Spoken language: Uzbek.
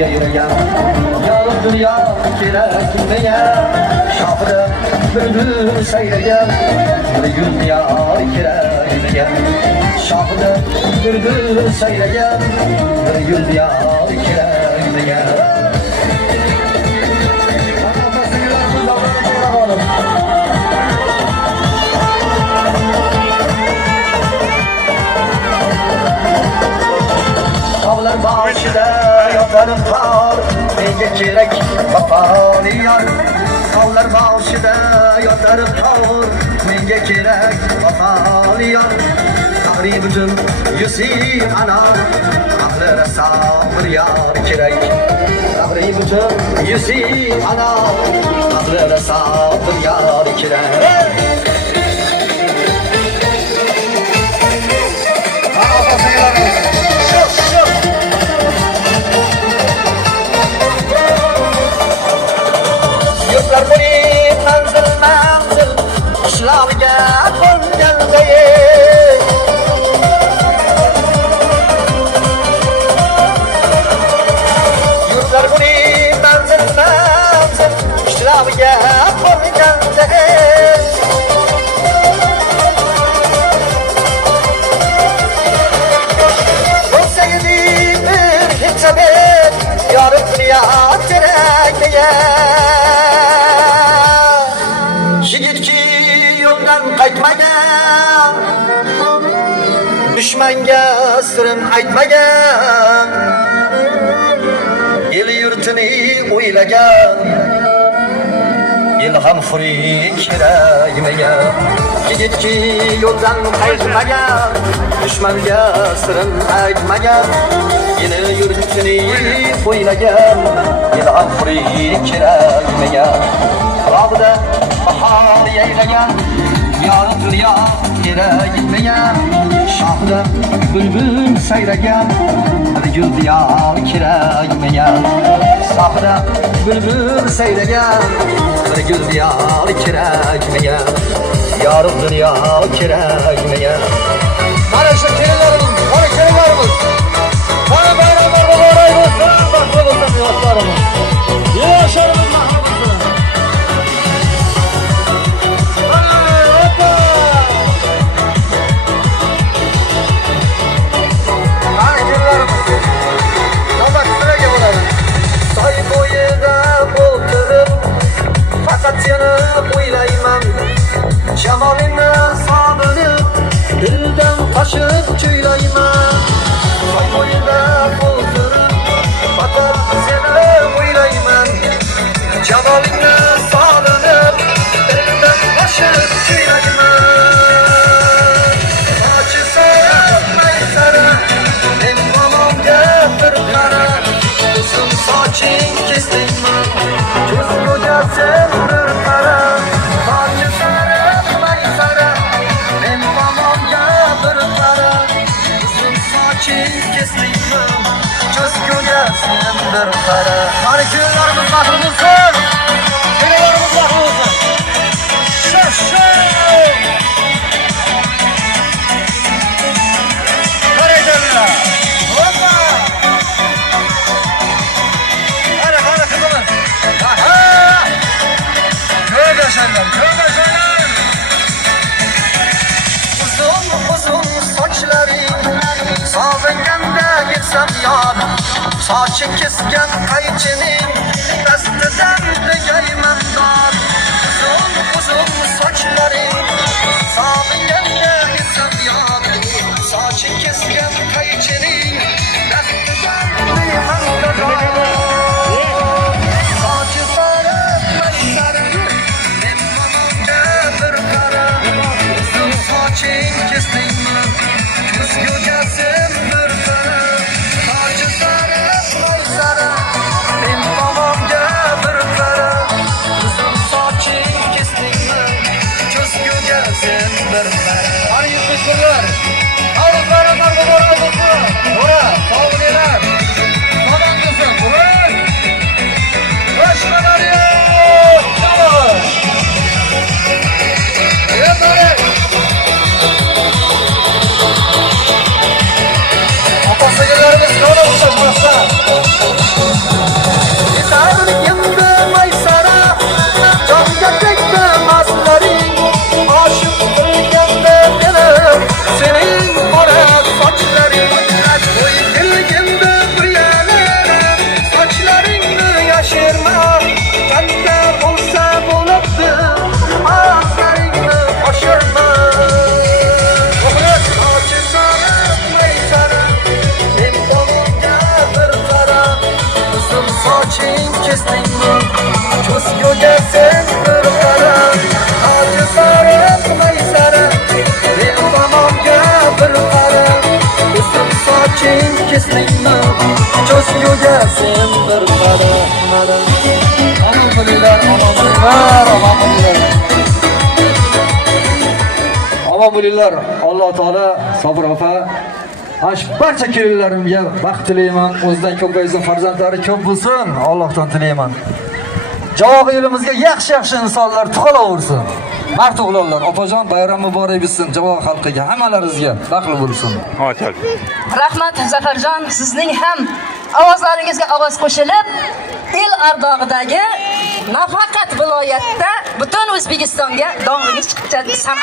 yayragan yorug' dunyo kerak kimga shohida bülbül sayragan bir dunyo kerak kimga shohida bülbül sayragan bir dunyo kerak kimga Dağlar başında yatarım kar Neye gerek vefali yar Dağlar başında yatarım kar Neye gerek vefali yar Tahri bütün yüzü ana Ahlere sabır yar gerek Tahri bütün yüzü ana Ahlere sabır yar gerek Şlavga kongandaye Yurtlar guni manzil Şlavga kongandaye Bo'lsaydi bir hechbet yorug' dunyo kerakmiga Yigitki yo'ldan qaytmagan Dushmanga sirin aytmagan El yurtini o'ylagan Ilhomxo'rlik kerakmiga Yigitki yo'ldan qaytmagan Dushmanga sirin aytmagan El yurtini o'ylagan Ilhomxo'rlik kerakmiga Robida bahor yayragan yorug' dunyo kerak gitmagan shohida bülbül sayragan bir gul diyor kerak gitmagan shohida bülbül sayragan bir gul diyor kerak gitmagan yorug' dunyo kerak gitmagan mana shu kelinlarimiz mana bayramlar muborak bo'lsin baxtli bo'lsin yoshlarimiz yoshlarimiz Jamolingni sog'inib dildan toshib kuylayman Soy bo'yida o'tirib faqat seni o'ylayman Jamolingni sog'inib dildan toshib kuylayman Sochi sara maysara men tomonga bir qara uzun soching kesdingman ko'z ko'chasin bir qara Sochi sara kesdingman ko'z ko'chasin bir qara Qani kelinlarimiz baxtli bo'lsin kelinlarimiz baxtli bo'lsin qara kelinlar hoppa qara qizlar ko'p yashanglar uzun sochlaring sog'inganda yetsam yon soching kesgan qaychining dastidan tegayman dod uzun sochlaring sog'inganda yetsam yon soching kesgan qaychining dastidan tegayman dod sochi sara maysara men tomonga bir qara uzun soching kesdingman ko'z ko'chasin bir qara sochi sara maysara men tomonga bir qara uzun soching kesdingman ko'z ko'chasin bir qara qani yurtdoshlar Avrupa bayramlar muborak bo'lsin to'ra sog' bo'linglar omon bo'lsin qo'y boshqalar yo'q tamom Ota-onalarimiz yo'lda o'xshashmasdan Omon bo'linglar. Alloh taolo Sobir opa barcha kelinlarimga baxt tilayman. O'zidan ko'p bo'lsin, farzandlari ko'p bo'lsin. Allohdan tilayman. Javob yo'limizga yaxshi insonlar tug'ilaversin. Mard o'g'lonlar, opajon bayram muborak bo'lsin. Javob xalqiga, hammalaringizga baxtli bo'lsin. Rahmat Zafarjon, sizning ham ovozlaringizga ovoz qo'shilib, el ardog'idagi nafaqat viloyatda, butun O'zbekistonga dong'ingiz chiqib san'at